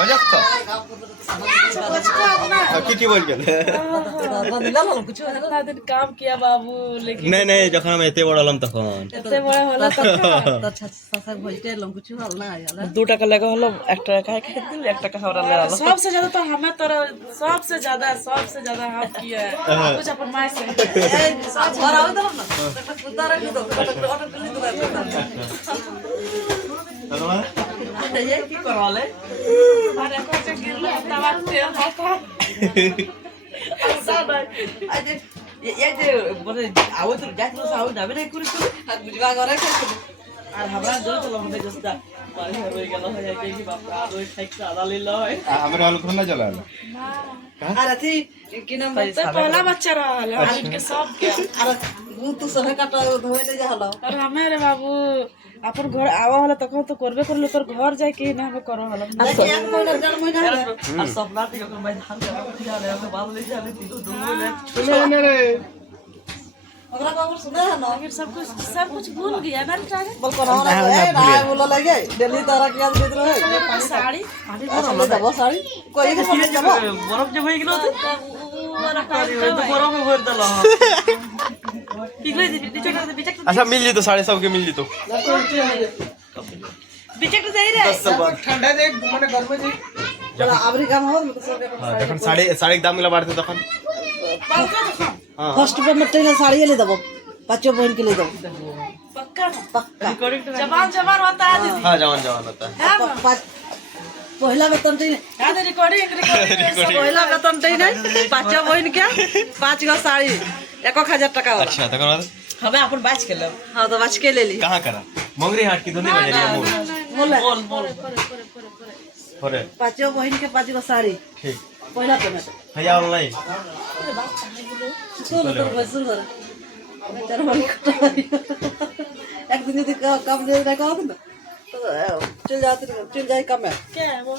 मजाक तो কি বলছেন काम किया बाबू लेकिन नहीं नहीं যখন আমি এতে বড় হলাম তখন এতে বড় হলো दो टका लगा हलो एक टका खाए खाए दिल एक टका हमरा ले आलो सबसे ज्यादा तो हमें तो सबसे ज्यादा हम किया है कुछ अपन माय से और आओ तो ना उतार के दो ऑर्डर कर ली दो ये की करवाले अरे को से गिरलो तवा तेल हाका सादा आजे ये जे बोले आओ तो जात लो आओ जाबे रे कुरी हाथ बुझवा करे আর আমরা জল চলো আমাদের জস্তা পারে হয়ে গেল হয়ে যায় কি বাপ আর ওই খাইতে আদা লিলো হয় আমরা হল কোন না চলে আলো আর আছি কি নাম তো পহলা বাচ্চা रहल আর इनके सब के আর তো সহে কাটা ধইলে যা হলো আর আমি রে বাবু अपन घर आवा होला तखन तो करबे करले तोर घर जाय के ना हमें करो होला एक महीना डेढ़ महीना और सपना ती को मैं धान के जा रहे हैं बाद ले जा ले तीन दो ले रे अगला बाबू सुना है ना फिर सब कुछ भूल गया ना बेचारे बोल करो ना ए ना बोला लगे दिल्ली तारा के याद बेच रहे है साड़ी ले दबो साड़ी कोई के सामने जाबो बरफ जब होई गेलो तो बरफ में भर दला पिघले बिचक अच्छा मिल ली तो साढ़े सब के मिल ली तो बिचक तो जाई रे ठंडा दे माने गर्म दे जरा आवरी काम हो तो सब हां যখন साढ़े দাম গুলো বাড়তে তখন फर्स्ट पेमेंट ना साड़ी ले दबो बच्चों बहन के ले दबो पक्का जवान होता है हां जवान होता है पहला वेतन तो रिकॉर्डिंग पहला वेतन तो नहीं बच्चों बहन के 5 गो साड़ी 1000 टाका वाला अच्छा तकर बाद हमें अपन बाच के ले हां तो बाच के ले ली कहां करा मंगरी हाट की धंधे बाजार मोल होरे बच्चों बहन के 5 गो साड़ी ठीक पहला पेमेंट भैया ऑनलाइन सुन तो बसुन कर तेरा मन एक दिन यदि काम दे रखा हो ना तो चल जाते चल जाए कम है क्या है वो